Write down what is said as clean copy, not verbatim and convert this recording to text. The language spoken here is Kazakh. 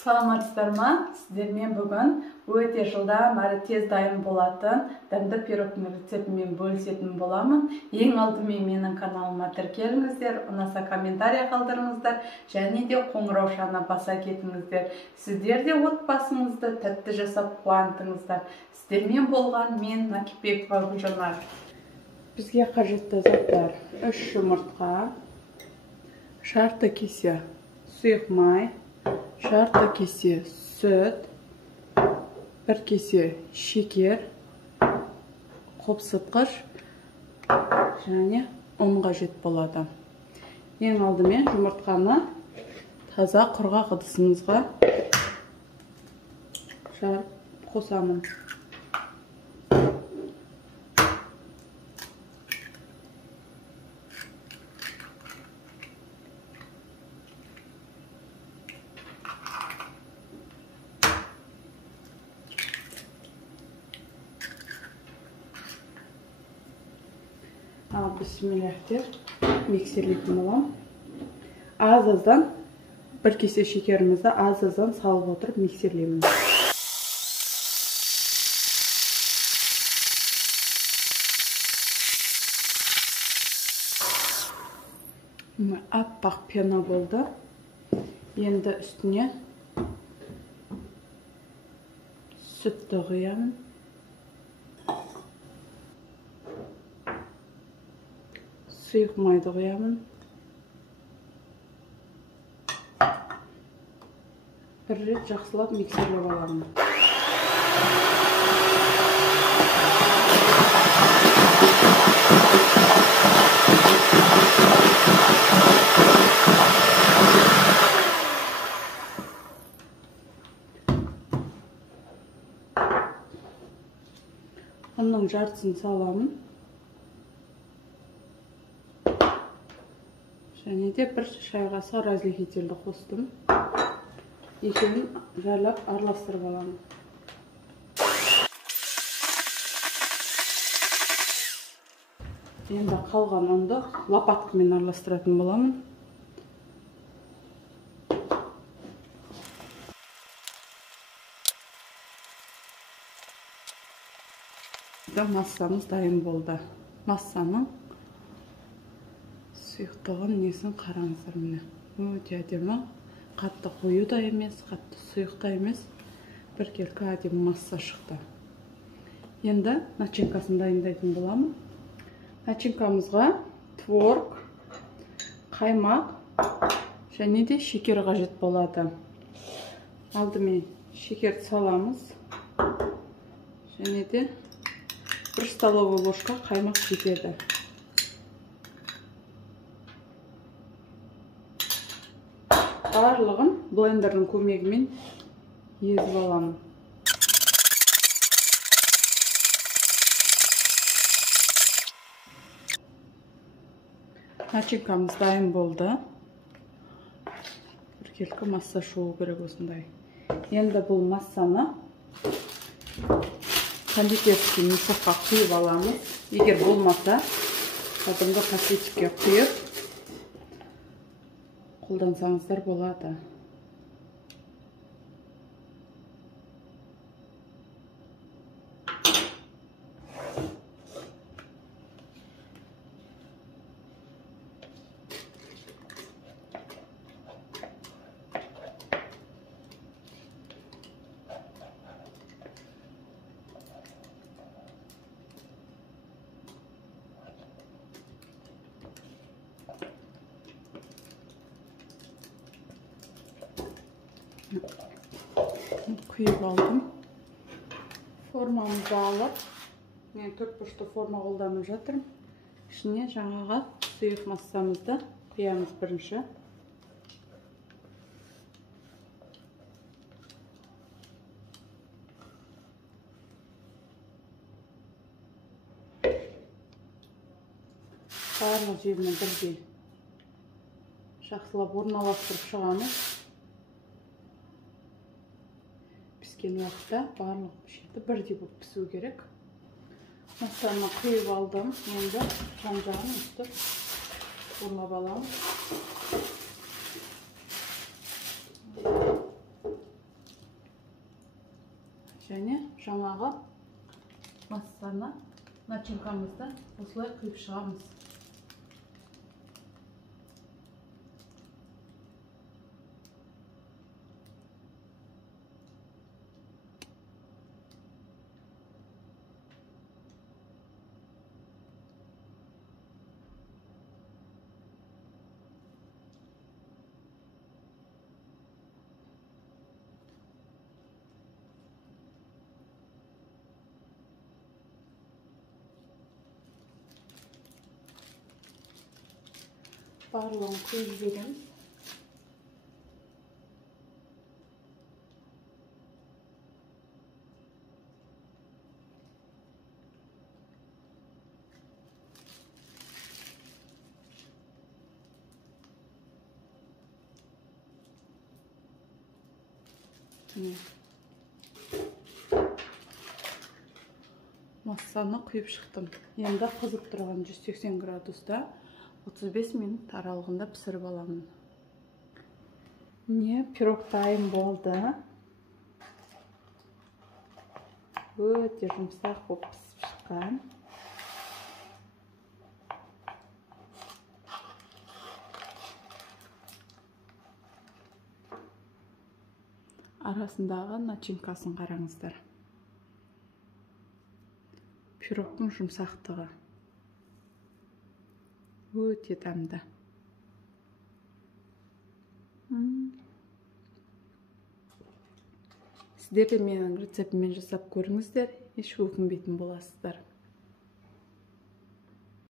Саламатсыздар ма? Сіздермен бүгін өте жылдам әрі тез дайын болатын дәмді пирогтың рецептімен бөлісетін боламын. Ең алдымен менің каналыма тіркеліңіздер, ұнаса комментария қалдырыңыздар, және де қоңыраушаны баса кетіңіздер. Сіздер де отбасыңызды тәтті жасап қуантыңыздар. Сіздермен болған мен Накипбекова Гүлжанар. Бізге қажетті заттар: 3 жұмыртқа, жарты кесе сұйық май, жарты кесе сүт, 1 кесе шекер, қопсытқыш және ұн қажет болады. Ең алдымен жұмыртқаны таза құрғақ ыдысымызға қосамын. Бисмиллах деп миксерлейтін боламын. Аз-аздан 1 кесе шекерімізді аз-аздан салып отырып миксерлеймін. Аппақ пена болды. Енді үстіне сүтті құямын. Сұйық майды құямын. Бір рет жақсылап миксерлеп аламын. Ұнның жартысын саламын. Және де 1 шай қасығы разрыхительді қостым. Екеуін жайлап араластырып аламын. Енді қалған ұнды лопаткамен араластыратын боламын. Массамыз дайын болды. Массаның сұйықтығын несін қараңыздар міне. Өте әдемі. Қатты қою да емес, қатты сұйық та емес. Біркелкі әдемі масса шықты. Енді начинкасын дайындайтын боламын. Начинкамызға творог, қаймақ және де шекер қажет болады. Алдымен шекерді саламыз. Және де 1 столовый ложка қаймақ жетеді. Барлығын блендердің көмегімен езіп аламын. Начинкамыз дайын болды. Біркелкі масса шығу керек осындай. Енді бұл массаны кондитерский мешокқа құйып аламыз. Егер болмаса, кәдімгі пакетикке құйып қолдансаңыздар болады. Құйып алдым. Формамызды алып, мен 4 бұрышты форма қолданып жатырмын. Ішіне жаңаға сұйық массамызды құямыз бірінші. Барлық жеріне бірдей жақсылап орналастырып шығамыз. Піскен уақытта барлық жерді бірдей болып пісу керек. Массаны құйып алдым. Енді жан-жағын үстіп ұрлап аламын. және жаңағы массаны начинкамызды осылай құйып шығамыз. Барлығын құйып жібереміз. Массаны құйып шықтым. Енді қызып тұрған 180 градуста 35 минут аралығында пісіріп аламын. Міне пирог дайын болды. Өте жұмсақ болып пісіп шыққан. Арасындағы начинкасын қараңыздар. Пирогтың жұмсақтығы өте дәмді. Сіздер де менің рецептіммен жасап көріңіздер, еш өкінбейтін боласыздар.